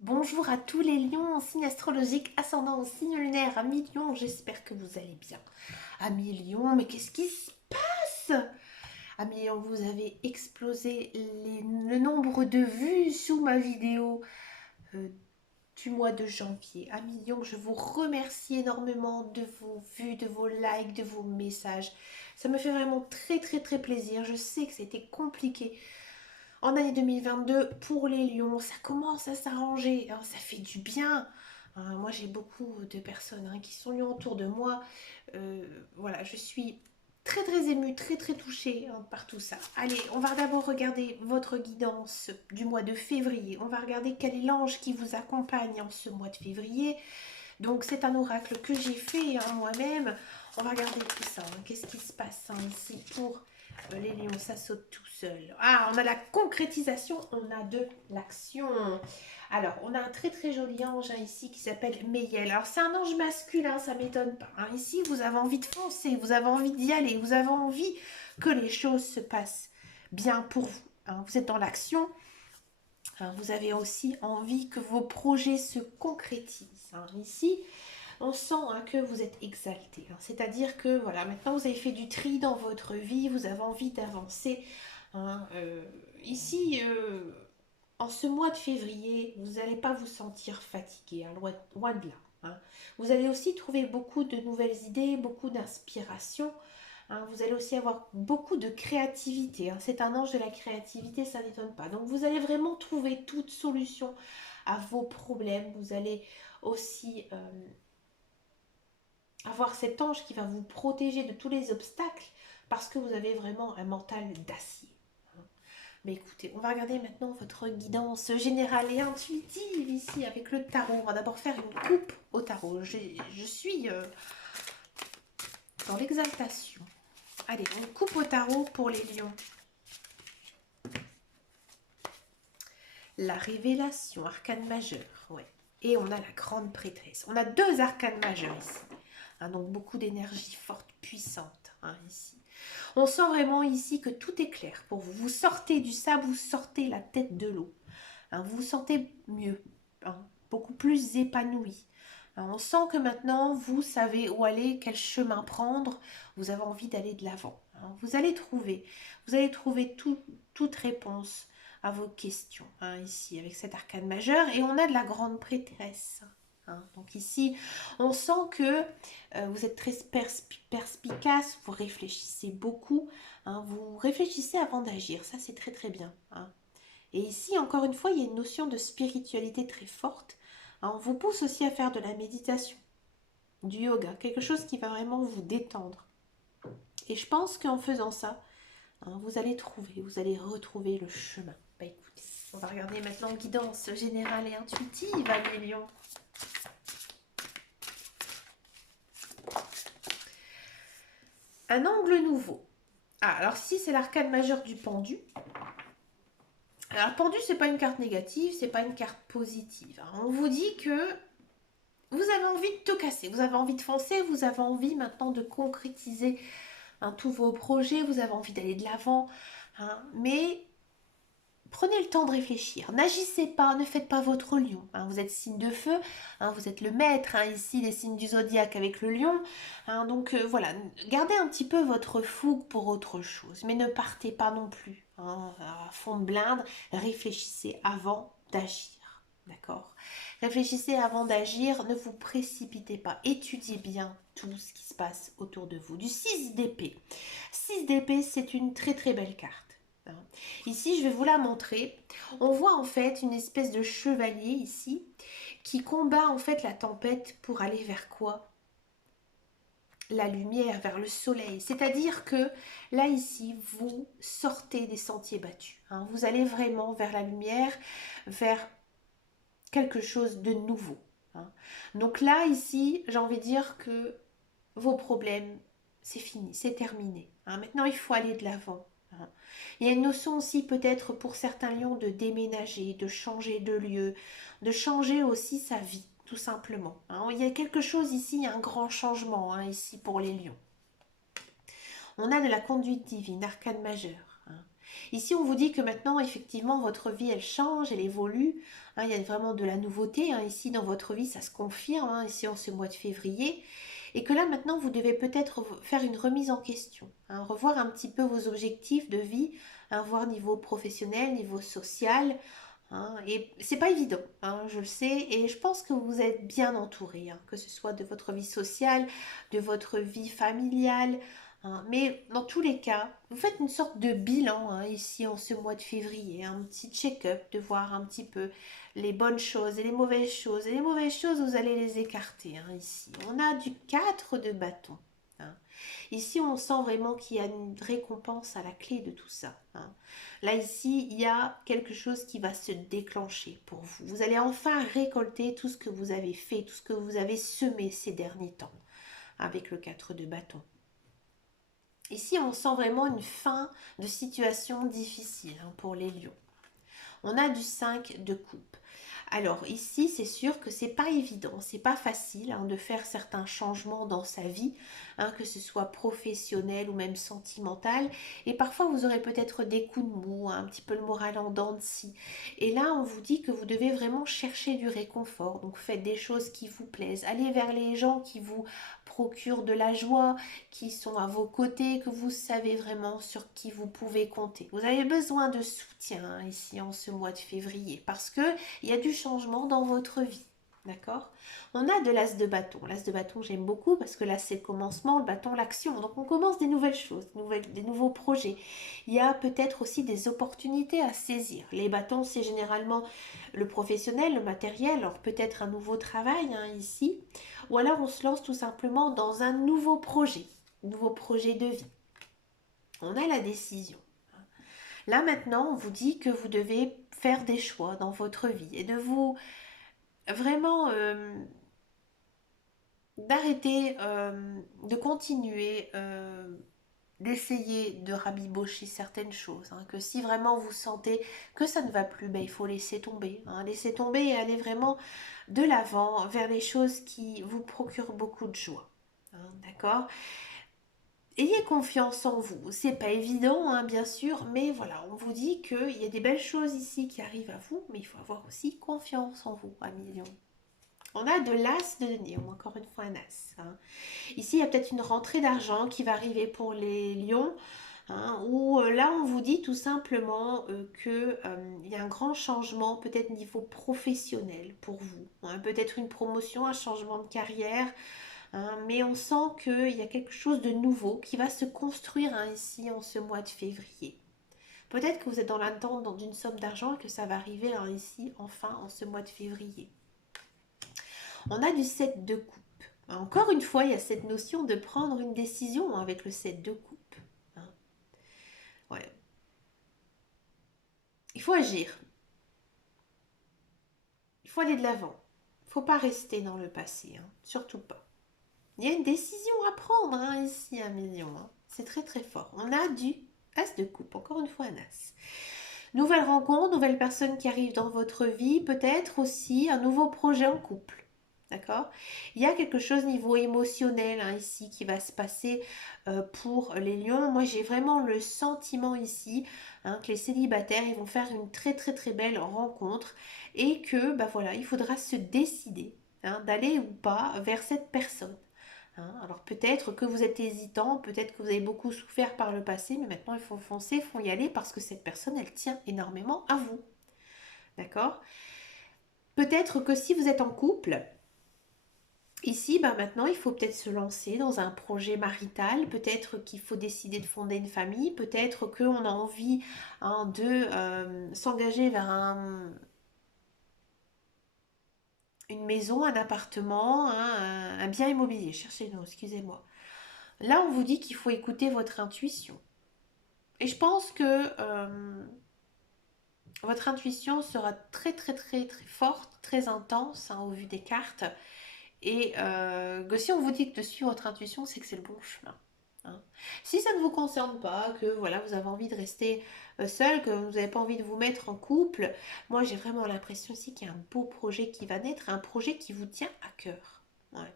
Bonjour à tous les lions, signe astrologique, ascendant au signe lunaire, amis lions, j'espère que vous allez bien. Amis lions, mais qu'est-ce qui se passe? Amis lions, vous avez explosé le nombre de vues sous ma vidéo euh, du mois de janvier. Amis lions, je vous remercie énormément de vos vues, de vos likes, de vos messages. Ça me fait vraiment très très très plaisir. Je sais que ça a été compliqué en année 2022 pour les lions, ça commence à s'arranger, hein, ça fait du bien. Moi j'ai beaucoup de personnes qui sont lions autour de moi. Voilà, je suis très très émue, très très touchée par tout ça. Allez, on va d'abord regarder votre guidance du mois de février. On va regarder quel est l'ange qui vous accompagne en ce mois de février. Donc c'est un oracle que j'ai fait moi-même. On va regarder tout ça. Qu'est-ce qui se passe ici pour les lions? Ça saute tout seul. Ah, on a la concrétisation, on a de l'action. Alors, on a un très très joli ange ici qui s'appelle Meyel. Alors, c'est un ange masculin, ça m'étonne pas. Ici, vous avez envie de foncer, vous avez envie d'y aller, vous avez envie que les choses se passent bien pour vous. Vous êtes dans l'action. Vous avez aussi envie que vos projets se concrétisent. Ici, on sent que vous êtes exalté. C'est-à-dire que voilà, maintenant vous avez fait du tri dans votre vie, vous avez envie d'avancer. hein. Euh, Ici, en ce mois de février, vous n'allez pas vous sentir fatigué, loin, loin de là. Vous allez aussi trouver beaucoup de nouvelles idées, beaucoup d'inspiration. Vous allez aussi avoir beaucoup de créativité. C'est un ange de la créativité, ça n'étonne pas. Donc vous allez vraiment trouver toute solution à vos problèmes. Vous allez aussi avoir cet ange qui va vous protéger de tous les obstacles parce que vous avez vraiment un mental d'acier. Mais écoutez, on va regarder maintenant votre guidance générale et intuitive ici avec le tarot. On va d'abord faire une coupe au tarot. Je suis dans l'exaltation. Allez, on coupe au tarot pour les lions. La révélation, arcane majeur, ouais. Et on a la grande prêtresse. On a deux arcanes majeures ici. Donc beaucoup d'énergie forte, puissante ici. On sent vraiment ici que tout est clair pour vous. Vous sortez du sable, vous sortez la tête de l'eau. Vous vous sentez mieux, beaucoup plus épanoui. On sent que maintenant vous savez où aller, quel chemin prendre. Vous avez envie d'aller de l'avant. Vous allez trouver toute réponse à vos questions ici avec cet arcane majeur. Et on a de la grande prêtresse. Donc ici, on sent que vous êtes très perspicace, vous réfléchissez beaucoup, vous réfléchissez avant d'agir, ça c'est très très bien. Et ici, encore une fois, il y a une notion de spiritualité très forte. On vous pousse aussi à faire de la méditation, du yoga, quelque chose qui va vraiment vous détendre. Et je pense qu'en faisant ça, vous allez retrouver le chemin. Bah écoutez, on va regarder maintenant guidance générale et intuitive, Amélion. Un angle nouveau. Alors si c'est l'arcane majeur du pendu. Alors pendu, c'est pas une carte négative, c'est pas une carte positive. On vous dit que vous avez envie de tout casser, vous avez envie de foncer, vous avez envie maintenant de concrétiser tous vos projets, vous avez envie d'aller de l'avant. Mais prenez le temps de réfléchir. N'agissez pas, ne faites pas votre lion. Vous êtes signe de feu, vous êtes le maître ici des signes du zodiaque avec le lion. Donc voilà, gardez un petit peu votre fougue pour autre chose, mais ne partez pas non plus à fond de blinde. Réfléchissez avant d'agir. D'accord. Réfléchissez avant d'agir, ne vous précipitez pas. Étudiez bien tout ce qui se passe autour de vous. Du 6 d'épée. 6 d'épée, c'est une très très belle carte. Ici, je vais vous la montrer. On voit en fait une espèce de chevalier ici qui combat en fait la tempête pour aller vers quoi? La lumière, vers le soleil. C'est-à-dire que là ici, vous sortez des sentiers battus. Vous allez vraiment vers la lumière, vers quelque chose de nouveau. Donc là ici, j'ai envie de dire que vos problèmes, c'est fini, c'est terminé. Maintenant, il faut aller de l'avant. Il y a une notion aussi peut-être pour certains lions de déménager, de changer de lieu, de changer aussi sa vie, tout simplement. Il y a quelque chose ici, il y a un grand changement ici pour les lions. On a de la conduite divine, arcane majeur. Ici, on vous dit que maintenant, effectivement, votre vie, elle change, elle évolue. Hein, il y a vraiment de la nouveauté. Hein, ici, dans votre vie, ça se confirme, hein, ici, en ce mois de février. Et que là, maintenant, vous devez peut-être faire une remise en question. Hein, revoir un petit peu vos objectifs de vie, hein, voir niveau professionnel, niveau social. Hein, et c'est pas évident, hein, je le sais, et je pense que vous êtes bien entouré, hein, que ce soit de votre vie sociale, de votre vie familiale, hein, mais dans tous les cas, vous faites une sorte de bilan hein, ici en ce mois de février, un petit check-up de voir un petit peu les bonnes choses et les mauvaises choses. Et les mauvaises choses, vous allez les écarter hein, ici. On a du 4 de bâton. Hein. Ici, on sent vraiment qu'il y a une récompense à la clé de tout ça. Hein. Là, ici, il y a quelque chose qui va se déclencher pour vous. Vous allez enfin récolter tout ce que vous avez fait, tout ce que vous avez semé ces derniers temps avec le 4 de bâton. Ici, on sent vraiment une fin de situation difficile hein, pour les lions. On a du 5 de coupe. Alors ici, c'est sûr que c'est pas évident, c'est pas facile hein, de faire certains changements dans sa vie, hein, que ce soit professionnel ou même sentimental. Et parfois, vous aurez peut-être des coups de mou, hein, un petit peu le moral en dents de scie. Et là, on vous dit que vous devez vraiment chercher du réconfort. Donc faites des choses qui vous plaisent. Allez vers les gens qui vous procurent de la joie, qui sont à vos côtés, que vous savez vraiment sur qui vous pouvez compter. Vous avez besoin de soutien hein, ici en ce mois de février parce que il y a du changement dans votre vie. D'accord? On a de l'as de bâton. L'as de bâton, j'aime beaucoup parce que là, c'est le commencement, le bâton, l'action. Donc, on commence des nouvelles choses, des nouveaux projets. Il y a peut-être aussi des opportunités à saisir. Les bâtons, c'est généralement le professionnel, le matériel. Alors, peut-être un nouveau travail hein, ici. Ou alors, on se lance tout simplement dans un nouveau projet de vie. On a la décision. Là, maintenant, on vous dit que vous devez faire des choix dans votre vie et de vous vraiment d'arrêter de continuer d'essayer de rabibocher certaines choses hein, que si vraiment vous sentez que ça ne va plus ben, il faut laisser tomber hein, laisser tomber et aller vraiment de l'avant vers les choses qui vous procurent beaucoup de joie hein, d'accord. Ayez confiance en vous. C'est pas évident, hein, bien sûr, mais voilà, on vous dit qu'il y a des belles choses ici qui arrivent à vous, mais il faut avoir aussi confiance en vous, amis lions. On a de l'as de denier, ou encore une fois un as. Hein. Ici, il y a peut-être une rentrée d'argent qui va arriver pour les lions, hein, où là, on vous dit tout simplement que il y a un grand changement, peut-être niveau professionnel pour vous. Hein, peut-être une promotion, un changement de carrière, hein, mais on sent qu'il y a quelque chose de nouveau qui va se construire hein, ici en ce mois de février. Peut-être que vous êtes dans l'attente d'une somme d'argent et que ça va arriver hein, ici enfin en ce mois de février. On a du 7 de coupe. Encore une fois, il y a cette notion de prendre une décision avec le 7 de coupe. Hein. Ouais. Il faut agir. Il faut aller de l'avant. Il ne faut pas rester dans le passé. Hein. Surtout pas. Il y a une décision à prendre hein, ici, un million. Hein. C'est très très fort. On a du as de coupe. Encore une fois, un as. Nouvelle rencontre, nouvelle personne qui arrive dans votre vie. Peut-être aussi un nouveau projet en couple. D'accord. Il y a quelque chose niveau émotionnel hein, ici qui va se passer pour les lions. Moi, j'ai vraiment le sentiment ici hein, que les célibataires, ils vont faire une très très très belle rencontre et que, bah voilà, il faudra se décider hein, d'aller ou pas vers cette personne. Hein. Alors peut-être que vous êtes hésitant, peut-être que vous avez beaucoup souffert par le passé, mais maintenant il faut foncer, il faut y aller parce que cette personne, elle tient énormément à vous. D'accord. Peut-être que si vous êtes en couple, ici, ben maintenant, il faut peut-être se lancer dans un projet marital. Peut-être qu'il faut décider de fonder une famille. Peut-être qu'on a envie hein, de s'engager vers une maison, un appartement, hein, un bien immobilier. Cherchez le mot, excusez-moi. Là, on vous dit qu'il faut écouter votre intuition. Et je pense que votre intuition sera très, très, très, très forte, très intense hein, au vu des cartes. Et que si on vous dit de suivre votre intuition, c'est que c'est le bon chemin. Hein. Si ça ne vous concerne pas, que voilà, vous avez envie de rester seul, que vous n'avez pas envie de vous mettre en couple, moi j'ai vraiment l'impression ici qu'il y a un beau projet qui va naître, un projet qui vous tient à cœur. Ouais.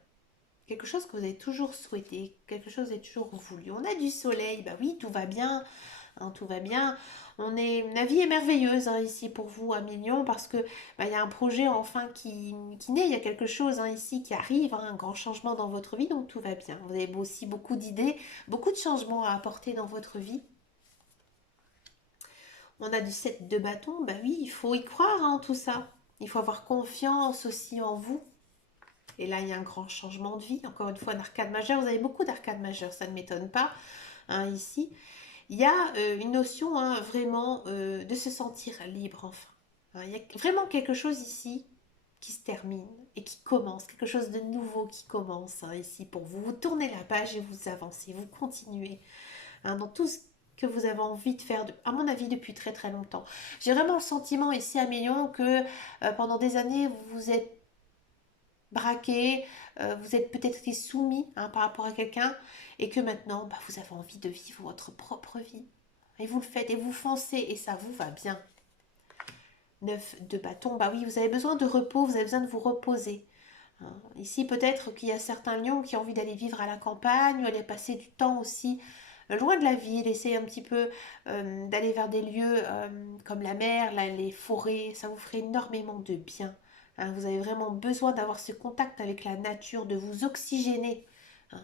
Quelque chose que vous avez toujours souhaité, quelque chose que vous avez toujours voulu. On a du soleil, bah oui, tout va bien. hein, tout va bien. La vie est merveilleuse hein, ici pour vous à Million parce que bah, il y a un projet enfin qui naît, il y a quelque chose hein, ici qui arrive, hein, un grand changement dans votre vie, donc tout va bien. Vous avez aussi beaucoup d'idées, beaucoup de changements à apporter dans votre vie. On a du 7 de bâton, bah oui, il faut y croire en tout ça. Il faut avoir confiance aussi en vous. Et là, il y a un grand changement de vie. Encore une fois, un arcade majeur. Vous avez beaucoup d'arcades majeures, ça ne m'étonne pas. Hein, ici, il y a une notion hein, vraiment de se sentir libre enfin. Hein, il y a vraiment quelque chose ici qui se termine et qui commence, quelque chose de nouveau qui commence hein, ici pour vous. Vous tournez la page et vous avancez, vous continuez hein, dans tout ce que vous avez envie de faire, à mon avis, depuis très très longtemps. J'ai vraiment le sentiment ici à Million que pendant des années, vous vous êtes braqué, vous êtes peut-être été soumis hein, par rapport à quelqu'un et que maintenant, bah, vous avez envie de vivre votre propre vie. Et vous le faites et vous foncez et ça vous va bien. 9 de bâton, bah oui, vous avez besoin de repos, vous avez besoin de vous reposer. Hein. Ici, peut-être qu'il y a certains lions qui ont envie d'aller vivre à la campagne ou aller passer du temps aussi loin de la ville, essayer un petit peu d'aller vers des lieux comme la mer, les forêts, ça vous ferait énormément de bien. Hein. Vous avez vraiment besoin d'avoir ce contact avec la nature, de vous oxygéner. Hein.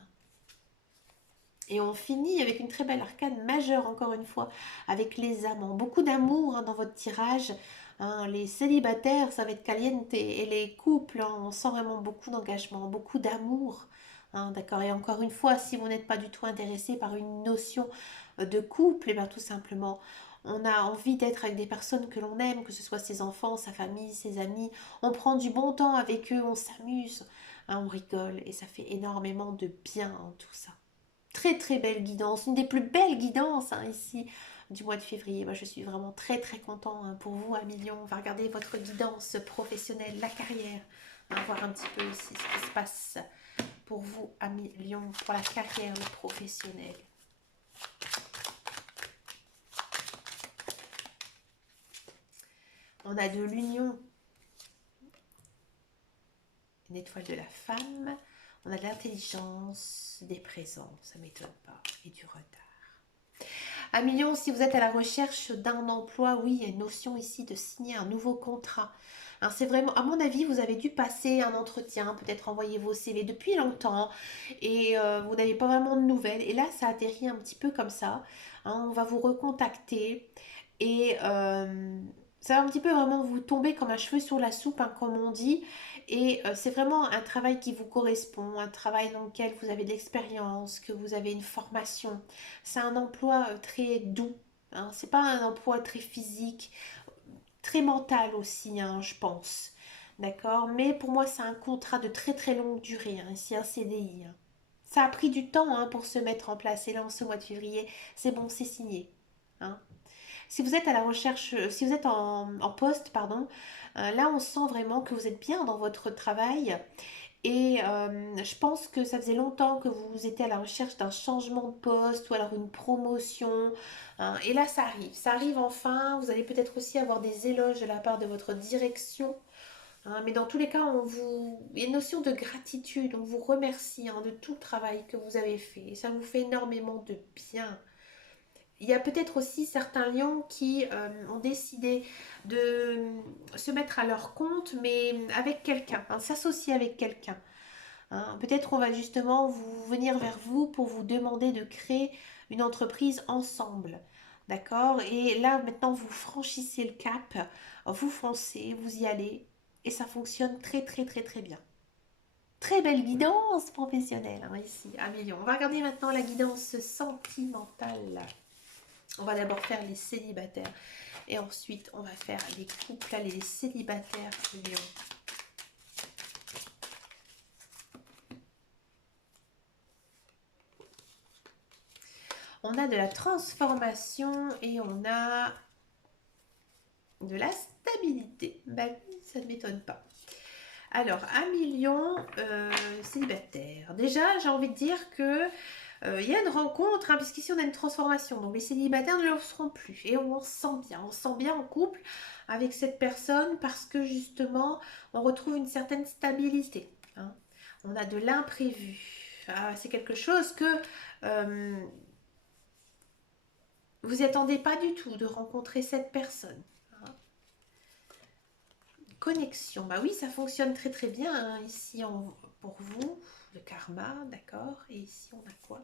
Et on finit avec une très belle arcane majeure, encore une fois, avec les amants. Beaucoup d'amour hein, dans votre tirage. Hein. Les célibataires, ça va être caliente. Et les couples, hein, on sent vraiment beaucoup d'engagement, beaucoup d'amour. Hein, d'accord. Et encore une fois, si vous n'êtes pas du tout intéressé par une notion de couple, et bien tout simplement, on a envie d'être avec des personnes que l'on aime, que ce soit ses enfants, sa famille, ses amis. On prend du bon temps avec eux, on s'amuse, hein, on rigole. Et ça fait énormément de bien, hein, tout ça. Très très belle guidance, une des plus belles guidances hein, ici du mois de février. Moi je suis vraiment très très content hein, pour vous à Million. On va regarder votre guidance professionnelle, la carrière. On va voir un petit peu ici ce qui se passe pour vous à Million, pour la carrière professionnelle. On a de l'union, une étoile de la femme. On a de l'intelligence, des présents, ça ne m'étonne pas, et du retard. À Million, si vous êtes à la recherche d'un emploi, oui, il y a une notion ici de signer un nouveau contrat. Alors c'est vraiment, à mon avis, vous avez dû passer un entretien, peut-être envoyer vos CV depuis longtemps et vous n'avez pas vraiment de nouvelles. Et là, ça atterrit un petit peu comme ça. Hein, on va vous recontacter et ça va un petit peu vraiment vous tomber comme un cheveu sur la soupe, hein, comme on dit. Et c'est vraiment un travail qui vous correspond, un travail dans lequel vous avez de l'expérience, que vous avez une formation. C'est un emploi très doux. Hein. C'est pas un emploi très physique, très mental aussi, hein, je pense. D'accord. Mais pour moi, c'est un contrat de très très longue durée. Hein, ici, un CDI. Hein. Ça a pris du temps hein, pour se mettre en place. Et là, en ce mois de février, c'est bon, c'est signé. Hein. Si vous êtes à la recherche, si vous êtes en poste, pardon, là on sent vraiment que vous êtes bien dans votre travail et je pense que ça faisait longtemps que vous étiez à la recherche d'un changement de poste ou alors une promotion. Hein. Et là ça arrive enfin. Vous allez peut-être aussi avoir des éloges de la part de votre direction. Hein. Mais dans tous les cas, il y a une notion de gratitude. On vous remercie hein, de tout le travail que vous avez fait. Et ça vous fait énormément de bien. Il y a peut-être aussi certains lions qui ont décidé de se mettre à leur compte, mais avec quelqu'un, hein, s'associer avec quelqu'un. Hein. Peut-être on va justement venir vers vous pour vous demander de créer une entreprise ensemble. D'accord. Et là, maintenant, vous franchissez le cap, vous foncez, vous y allez, et ça fonctionne très, très, très, très bien. Très belle guidance professionnelle hein, ici, Amélion. On va regarder maintenant la guidance sentimentale. On va d'abord faire les célibataires et ensuite on va faire les couples, là, les célibataires lions. On a de la transformation et on a de la stabilité. Ben, ça ne m'étonne pas. Alors, un million célibataire. Déjà, j'ai envie de dire que il y a une rencontre, hein, puisqu'ici on a une transformation. Donc les célibataires ne le seront plus. Et on sent bien en couple avec cette personne parce que justement, on retrouve une certaine stabilité. Hein. On a de l'imprévu. Ah, c'est quelque chose que vous n'y attendez pas du tout de rencontrer cette personne. Hein. Connexion, bah oui, ça fonctionne très très bien hein, ici pour vous, le karma, d'accord. Et ici on a quoi?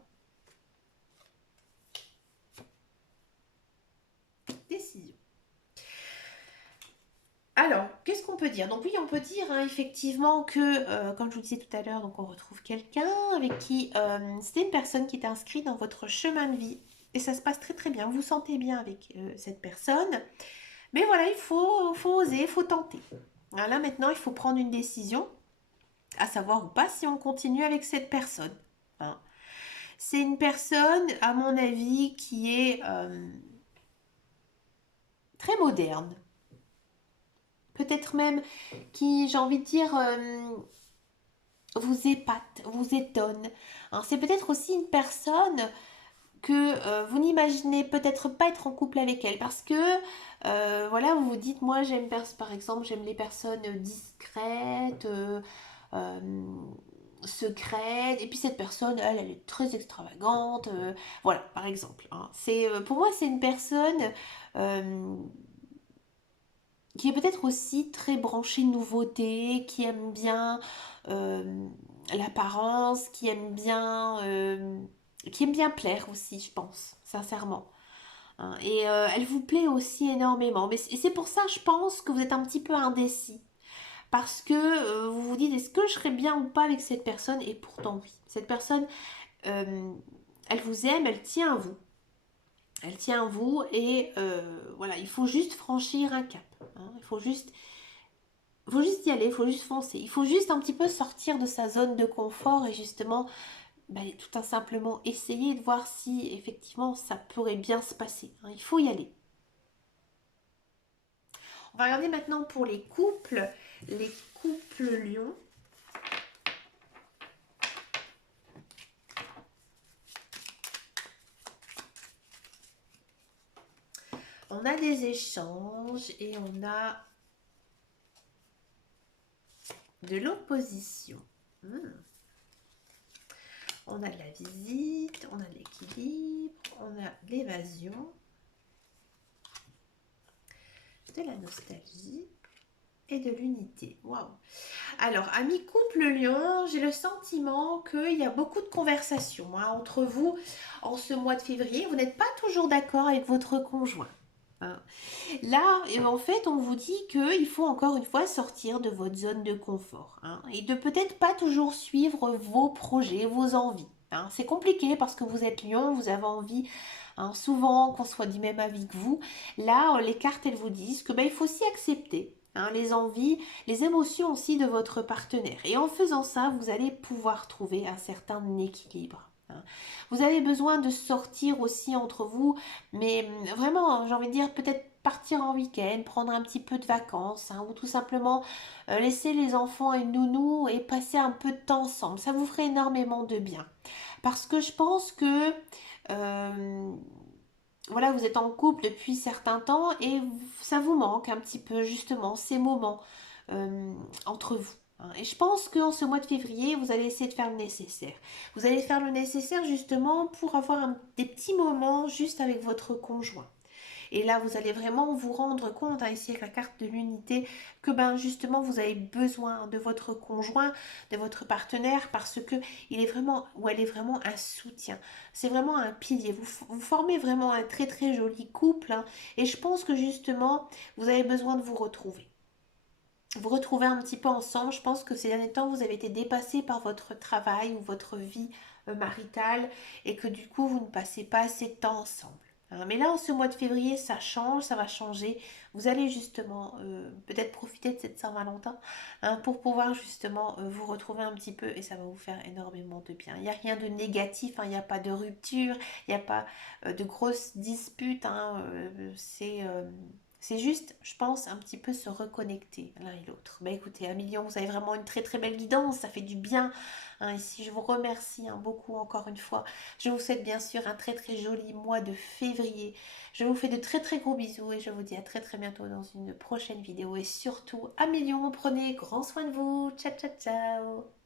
Décision. Alors, qu'est-ce qu'on peut dire? Donc oui, on peut dire hein, effectivement que, comme je vous disais tout à l'heure, donc on retrouve quelqu'un avec qui c'était une personne qui est inscrite dans votre chemin de vie et ça se passe très très bien. Vous vous sentez bien avec cette personne, mais voilà, il faut oser, il faut tenter. Alors là maintenant, il faut prendre une décision, à savoir ou pas si on continue avec cette personne. Hein. C'est une personne, à mon avis, qui est très moderne. Peut-être même qui, j'ai envie de dire, vous épate, vous étonne. Hein, c'est peut-être aussi une personne que vous n'imaginez peut-être pas être en couple avec elle parce que voilà, vous vous dites moi j'aime par exemple j'aime les personnes discrètes, euh, secrètes et puis cette personne elle est très extravagante, voilà par exemple. Hein. C'est pour moi c'est une personne euh, qui est peut-être aussi très branchée nouveauté, euh, l'apparence, qui aime bien plaire aussi, je pense, sincèrement. Hein. Et elle vous plaît aussi énormément. Et c'est pour ça, je pense, que vous êtes un petit peu indécis. Parce que vous vous dites, est-ce que je serais bien ou pas avec cette personne? Et pourtant, oui. Cette personne, euh, elle vous aime, elle tient à vous. Elle tient à vous et voilà, il faut juste franchir un cap. Hein. Il faut juste y aller, il faut juste foncer. Il faut juste un petit peu sortir de sa zone de confort et justement, tout simplement essayer de voir si effectivement ça pourrait bien se passer. Hein. Il faut y aller. On va regarder maintenant pour les couples. Les couples lions. On a des échanges et on a de l'opposition. On a de la visite, on a de l'équilibre, on a de l'évasion, de la nostalgie et de l'unité. Waouh! Alors, amis couple lion, j'ai le sentiment qu'il y a beaucoup de conversations hein, entre vous en ce mois de février. Vous n'êtes pas toujours d'accord avec votre conjoint. Hein. Là, en fait, on vous dit qu'il faut encore une fois sortir de votre zone de confort hein, et de peut-être pas toujours suivre vos projets, vos envies. Hein. C'est compliqué parce que vous êtes lion, vous avez envie hein, souvent qu'on soit du même avis que vous. Là, les cartes, elles vous disent que il faut aussi accepter hein, les envies, les émotions aussi de votre partenaire. Et en faisant ça, vous allez pouvoir trouver un certain équilibre. Hein. Vous avez besoin de sortir aussi entre vous, mais vraiment, j'ai envie de dire peut-être partir en week-end, prendre un petit peu de vacances, hein, ou tout simplement laisser les enfants et nounou et passer un peu de temps ensemble. Ça vous ferait énormément de bien. Parce que je pense que euh, voilà, vous êtes en couple depuis certains temps et ça vous manque un petit peu justement ces moments euh, entre vous. Hein. Et je pense qu'en ce mois de février, vous allez essayer de faire le nécessaire. Vous allez faire le nécessaire justement pour avoir des petits moments juste avec votre conjoint. Et là, vous allez vraiment vous rendre compte, hein, ici avec la carte de l'unité, que justement, vous avez besoin de votre conjoint, de votre partenaire, parce que il est vraiment, ou elle est vraiment un soutien. C'est vraiment un pilier. Vous formez vraiment un très très joli couple. Hein, et je pense que justement, vous avez besoin de vous retrouver. Vous retrouver un petit peu ensemble. Je pense que ces derniers temps, vous avez été dépassé par votre travail ou votre vie maritale et que du coup, vous ne passez pas assez de temps ensemble. Hein. Mais là, en ce mois de février, ça change, ça va changer. Vous allez justement peut-être profiter de cette Saint-Valentin hein, pour pouvoir justement vous retrouver un petit peu et ça va vous faire énormément de bien. Il n'y a rien de négatif, hein, il n'y a pas de rupture, il n'y a pas de grosses disputes. Hein, c'est juste, je pense, un petit peu se reconnecter l'un et l'autre. Écoutez, Amilion, vous avez vraiment une très très belle guidance, ça fait du bien. Hein, ici, je vous remercie hein, beaucoup encore une fois. Je vous souhaite bien sûr un très très joli mois de février. Je vous fais de très très gros bisous et je vous dis à très très bientôt dans une prochaine vidéo. Et surtout, Amilion, prenez grand soin de vous. Ciao ciao ciao.